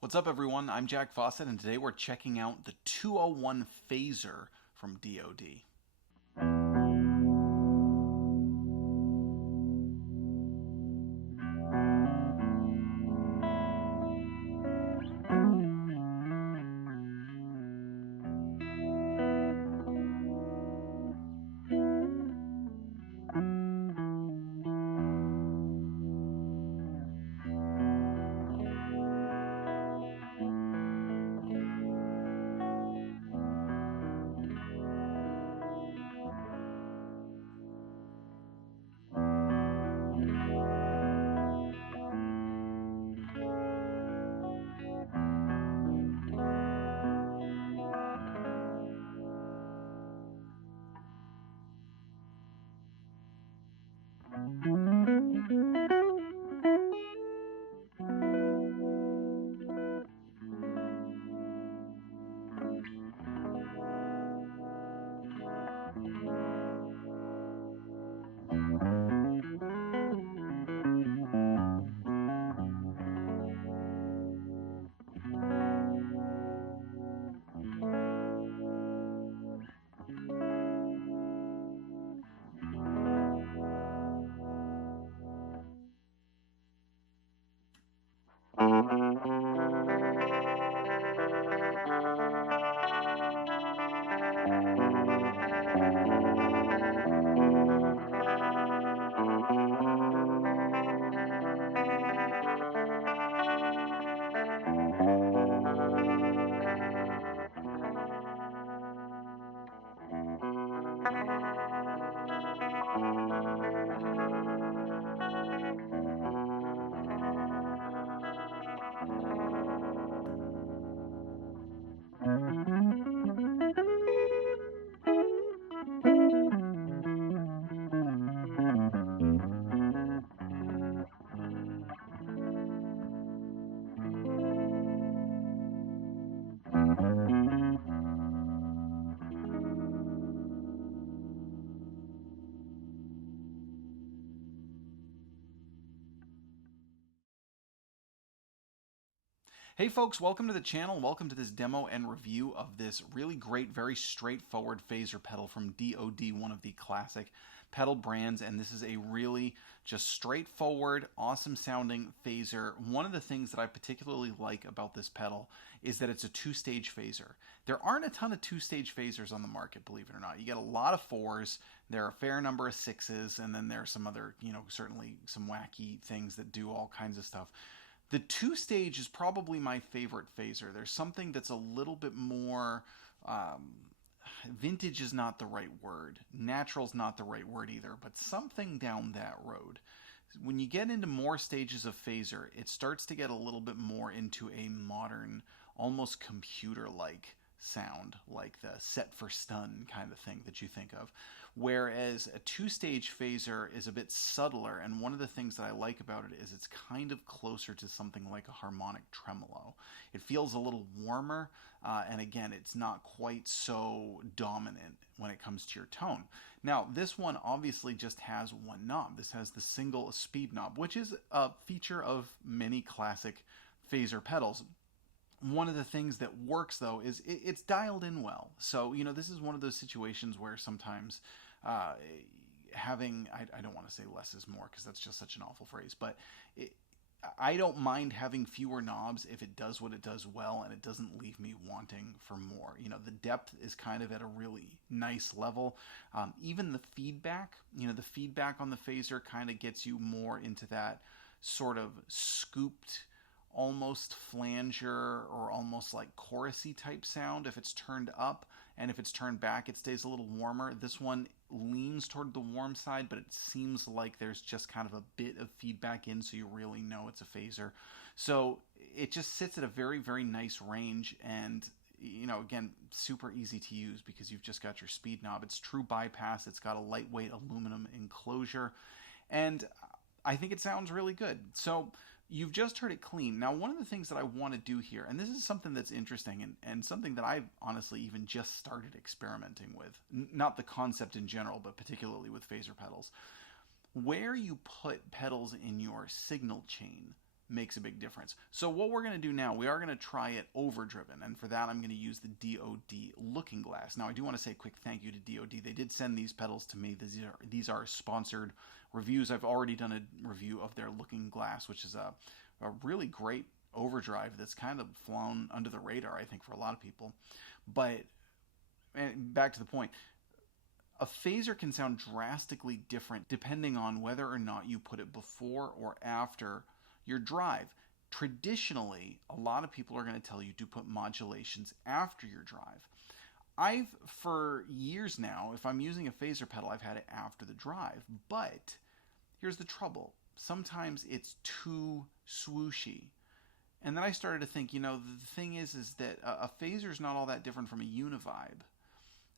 What's up, everyone? I'm Jack Fossett, and today we're checking out the 201 Phasor from DOD. Hey folks, welcome to the channel. Welcome to this demo and review of this really great, very straightforward phaser pedal from DOD, one of the classic pedal brands. And this is a really just straightforward, awesome sounding phaser. One of the things that I particularly like about this pedal is that it's a two-stage phaser. There aren't a ton of two-stage phasers on the market, believe it or not. You get a lot of fours, there are a fair number of sixes, and then there are some other, certainly some wacky things that do all kinds of stuff. The two-stage is probably my favorite phaser. There's something that's a little bit more, vintage is not the right word. Natural's not the right word either, but something down that road. When you get into more stages of phaser, it starts to get a little bit more into a modern, almost computer-like sound, like the set for stun kind of thing that you think of. Whereas a two-stage phaser is a bit subtler, and one of the things that I like about it is it's kind of closer to something like a harmonic tremolo. It feels a little warmer, and again, it's not quite so dominant when it comes to your tone. Now, this one obviously just has one knob. This has the single speed knob, which is a feature of many classic phaser pedals. One of the things that works, though, is it's dialed in well. So, this is one of those situations where sometimes having, I don't want to say less is more because that's just such an awful phrase, but I don't mind having fewer knobs if it does what it does well and it doesn't leave me wanting for more. The depth is kind of at a really nice level. Even the feedback, the feedback on the phaser kind of gets you more into that sort of scooped, almost flanger or almost like chorusy type sound if it's turned up, and if it's turned back it stays a little warmer. This one leans toward the warm side, but it seems like there's just kind of a bit of feedback in, so you really know it's a phaser. So it just sits at a very, very nice range, and again, super easy to use because you've just got your speed knob. It's true bypass. It's got a lightweight aluminum enclosure, and I think it sounds really good. So you've just heard it clean. Now, one of the things that I want to do here, and this is something that's interesting and something that I've honestly even just started experimenting with, not the concept in general, but particularly with phaser pedals. Where you put pedals in your signal chain makes a big difference. So what we're going to do now, we are going to try it overdriven, and for that I'm going to use the DOD Looking Glass. Now I do want to say a quick thank you to DOD. They did send these pedals to me. These are sponsored reviews. I've already done a review of their Looking Glass, which is a really great overdrive that's kind of flown under the radar, I think, for a lot of people. But and back to the point, a phaser can sound drastically different depending on whether or not you put it before or after your drive. Traditionally, a lot of people are going to tell you to put modulations after your drive. I've, for years now, if I'm using a phaser pedal, I've had it after the drive. But here's the trouble. Sometimes it's too swooshy. And then I started to think, the thing is that a phaser is not all that different from a univibe.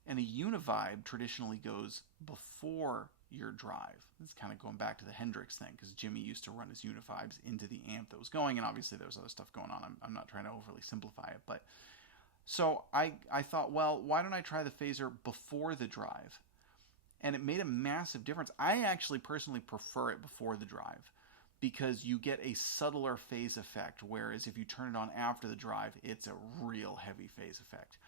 And a univibe traditionally goes before your drive. It's kind of going back to the Hendrix thing, because Jimmy used to run his univibes into the amp that was going, and obviously there was other stuff going on. I'm not trying to overly simplify it, but so I thought, well, why don't I try the phaser before the drive? And it made a massive difference. I actually personally prefer it before the drive, because you get a subtler phase effect, whereas if you turn it on after the drive, it's a real heavy phase effect.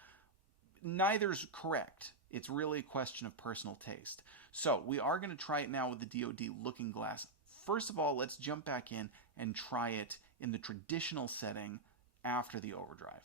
Neither's correct. It's really a question of personal taste. So we are going to try it now with the DOD Looking Glass. First of all, let's jump back in and try it in the traditional setting after the overdrive.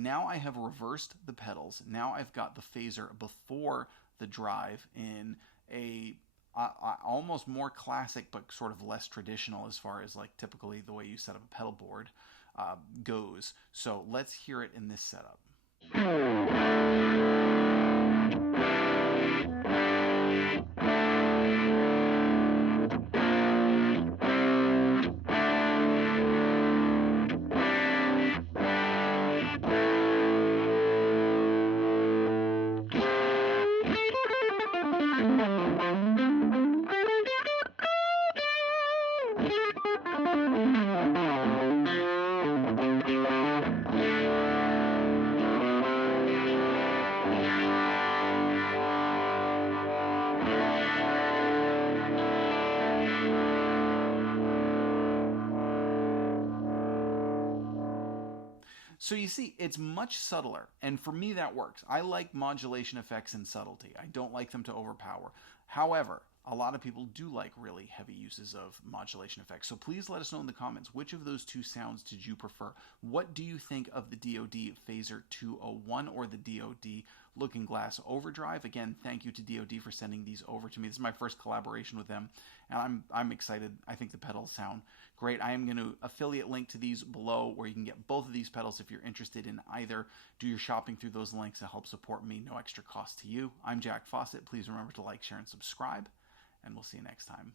Now I have reversed the pedals. Now I've got the phaser before the drive in a almost more classic but sort of less traditional as far as like typically the way you set up a pedal board goes. So let's hear it in this setup. So you see, it's much subtler, and for me that works. I like modulation effects and subtlety. I don't like them to overpower. However, a lot of people do like really heavy uses of modulation effects. So please let us know in the comments, which of those two sounds did you prefer? What do you think of the DOD Phasor 201 or the DOD Looking Glass Overdrive? Again, thank you to DOD for sending these over to me. This is my first collaboration with them, and I'm excited. I think the pedals sound great. I am going to affiliate link to these below where you can get both of these pedals if you're interested in either. Do your shopping through those links to help support me. No extra cost to you. I'm Jack Fossett. Please remember to like, share, and subscribe, and we'll see you next time.